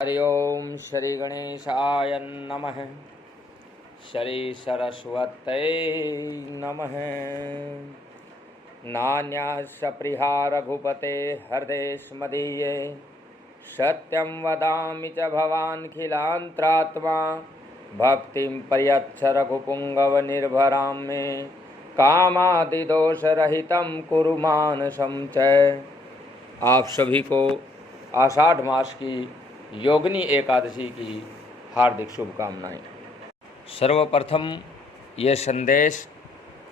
हरि ओम श्री गणेशाय नमः। श्री सरस्वत्यै नमः। नान्यास्य प्रिया रघुपते हृदयेष्मदीये सत्यं वदामि च भवान्खिलान्त्रात्मा भक्तिं प्रयच्छ रघुपुङ्गवनिर्भरां मे कामादिदोषरहितं कुरु मानसं च। आप सभी को आषाढ़ मास की योगिनी एकादशी की हार्दिक शुभकामनाएं। सर्वप्रथम ये संदेश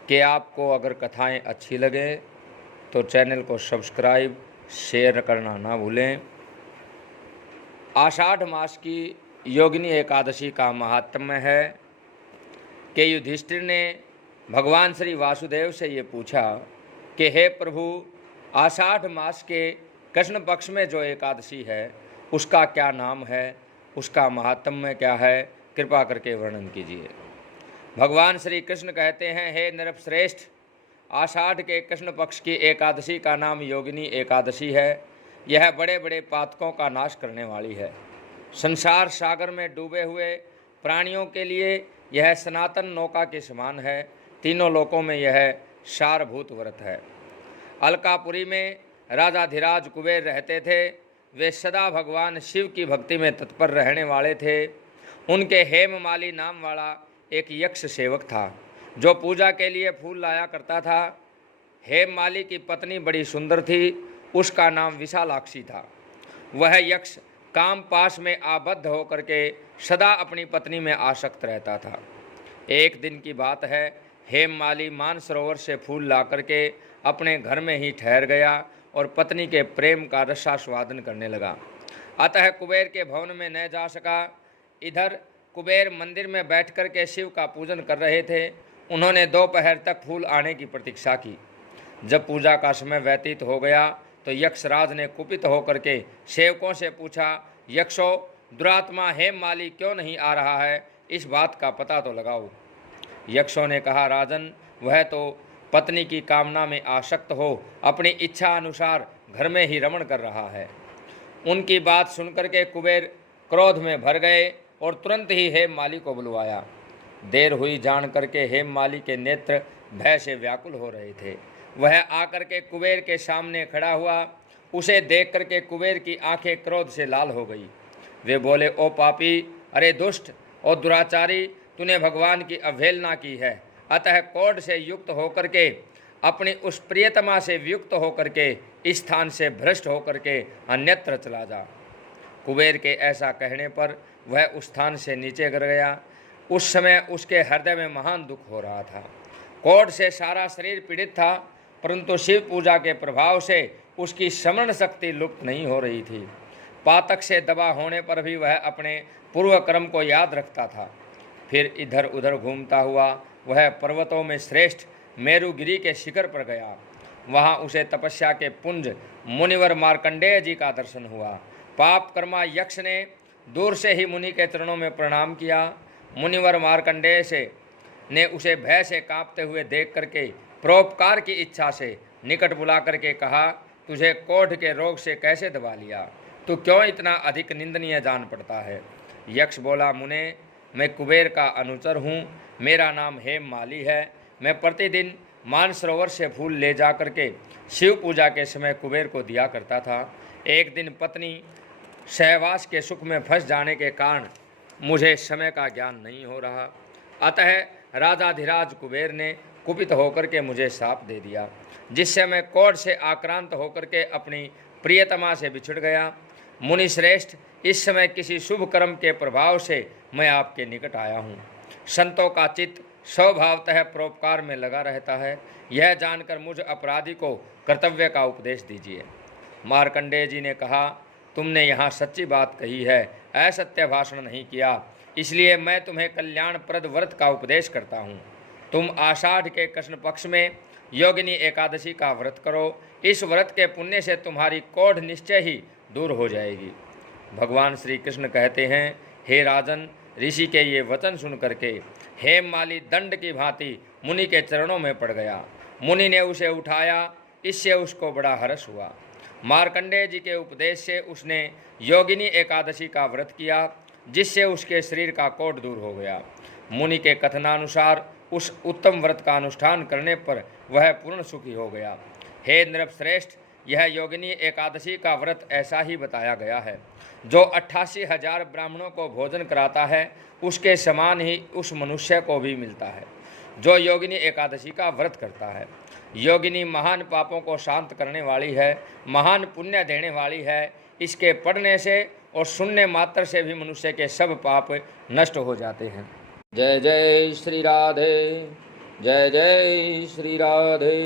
कि आपको अगर कथाएं अच्छी लगे तो चैनल को सब्सक्राइब शेयर करना ना भूलें। आषाढ़ मास की योगिनी एकादशी का महात्म्य है कि युधिष्ठिर ने भगवान श्री वासुदेव से ये पूछा कि हे प्रभु, आषाढ़ मास के कृष्ण पक्ष में जो एकादशी है उसका क्या नाम है, उसका महात्म्य क्या है, कृपा करके वर्णन कीजिए। भगवान श्री कृष्ण कहते हैं, हे नरश्रेष्ठ, आषाढ़ के कृष्ण पक्ष की एकादशी का नाम योगिनी एकादशी है। यह बड़े बड़े पातकों का नाश करने वाली है। संसार सागर में डूबे हुए प्राणियों के लिए यह सनातन नौका के समान है। तीनों लोकों में यह सारभूत व्रत है। अलकापुरी में राजाधिराज कुबेर रहते थे। वे सदा भगवान शिव की भक्ति में तत्पर रहने वाले थे। उनके हेममाली नाम वाला एक यक्ष सेवक था जो पूजा के लिए फूल लाया करता था। हेममाली की पत्नी बड़ी सुंदर थी, उसका नाम विशालाक्षी था। वह यक्ष काम पाश में आबद्ध होकर के सदा अपनी पत्नी में आसक्त रहता था। एक दिन की बात है, हेममाली मानसरोवर से फूल ला करके अपने घर में ही ठहर गया और पत्नी के प्रेम का रसास्वादन करने लगा। अतः कुबेर के भवन में न जा सका। इधर कुबेर मंदिर में बैठ कर के शिव का पूजन कर रहे थे। उन्होंने दोपहर तक फूल आने की प्रतीक्षा की। जब पूजा का समय व्यतीत हो गया तो यक्षराज ने कुपित होकर के सेवकों से पूछा, यक्षो, दुरात्मा हेममाली क्यों नहीं आ रहा है? इस बात का पता तो लगाओ। यक्षों ने कहा, राजन, वह तो पत्नी की कामना में आसक्त हो अपनी इच्छा अनुसार घर में ही रमण कर रहा है। उनकी बात सुनकर के कुबेर क्रोध में भर गए और तुरंत ही हेममाली को बुलवाया। देर हुई जान करके हेममाली के नेत्र भय से व्याकुल हो रहे थे। वह आकर के कुबेर के सामने खड़ा हुआ। उसे देख करके कुबेर की आंखें क्रोध से लाल हो गई। वे बोले, ओ पापी, अरे दुष्ट और दुराचारी, तूने भगवान की अवहेलना की है। अतः क्रोध से युक्त होकर के अपनी उस प्रियतमा से युक्त होकर के इस स्थान से भ्रष्ट होकर के अन्यत्र चला जा। कुबेर के ऐसा कहने पर वह उस स्थान से नीचे गिर गया। उस समय उसके हृदय में महान दुख हो रहा था। क्रोध से सारा शरीर पीड़ित था, परंतु शिव पूजा के प्रभाव से उसकी स्मरण शक्ति लुप्त नहीं हो रही थी। पातक से दबा होने पर भी वह अपने पूर्व कर्म को याद रखता था। फिर इधर उधर घूमता हुआ वह पर्वतों में श्रेष्ठ मेरुगिरी के शिखर पर गया। वहाँ उसे तपस्या के पुंज मुनिवर मार्कंडेय जी का दर्शन हुआ। पाप कर्मा यक्ष ने दूर से ही मुनि के चरणों में प्रणाम किया। मुनिवर मार्कंडेय ने उसे भय से कांपते हुए देख करके परोपकार की इच्छा से निकट बुला करके कहा, तुझे कोढ़ के रोग से कैसे दबा लिया? तू क्यों इतना अधिक निंदनीय जान पड़ता है? यक्ष बोला, मुने, मैं कुबेर का अनुचर हूँ। मेरा नाम हेममाली है। मैं प्रतिदिन मानसरोवर से फूल ले जा करके शिव पूजा के समय कुबेर को दिया करता था। एक दिन पत्नी सहवास के सुख में फंस जाने के कारण मुझे समय का ज्ञान नहीं हो रहा। अतः राजाधिराज कुबेर ने कुपित होकर के मुझे शाप दे दिया, जिससे मैं क्रोध से आक्रांत होकर के अपनी प्रियतमा से बिछुड़ गया। मुनि श्रेष्ठ, इस समय किसी शुभ कर्म के प्रभाव से मैं आपके निकट आया हूँ। संतों का चित्त स्वभावतः परोपकार में लगा रहता है। यह जानकर मुझ अपराधी को कर्तव्य का उपदेश दीजिए। मार्कंडेय जी ने कहा, तुमने यहाँ सच्ची बात कही है, असत्य भाषण नहीं किया, इसलिए मैं तुम्हें कल्याणप्रद व्रत का उपदेश करता हूँ। तुम आषाढ़ के कृष्ण पक्ष में योगिनी एकादशी का व्रत करो। इस व्रत के पुण्य से तुम्हारी कोढ़ निश्चय ही दूर हो जाएगी। भगवान श्री कृष्ण कहते हैं, हे राजन, ऋषि के ये वचन सुन करके हेममाली दंड की भांति मुनि के चरणों में पड़ गया। मुनि ने उसे उठाया, इससे उसको बड़ा हर्ष हुआ। मार्कंडेय जी के उपदेश से उसने योगिनी एकादशी का व्रत किया, जिससे उसके शरीर का कोढ़ दूर हो गया। मुनि के कथनानुसार उस उत्तम व्रत का अनुष्ठान करने पर वह पूर्ण सुखी हो गया। हे नृपश्रेष्ठ, यह योगिनी एकादशी का व्रत ऐसा ही बताया गया है। जो 88,000 ब्राह्मणों को भोजन कराता है, उसके समान ही उस मनुष्य को भी मिलता है जो योगिनी एकादशी का व्रत करता है। योगिनी महान पापों को शांत करने वाली है, महान पुण्य देने वाली है। इसके पढ़ने से और सुनने मात्र से भी मनुष्य के सब पाप नष्ट हो जाते हैं। जय जय श्री राधे, जय जय श्री राधे।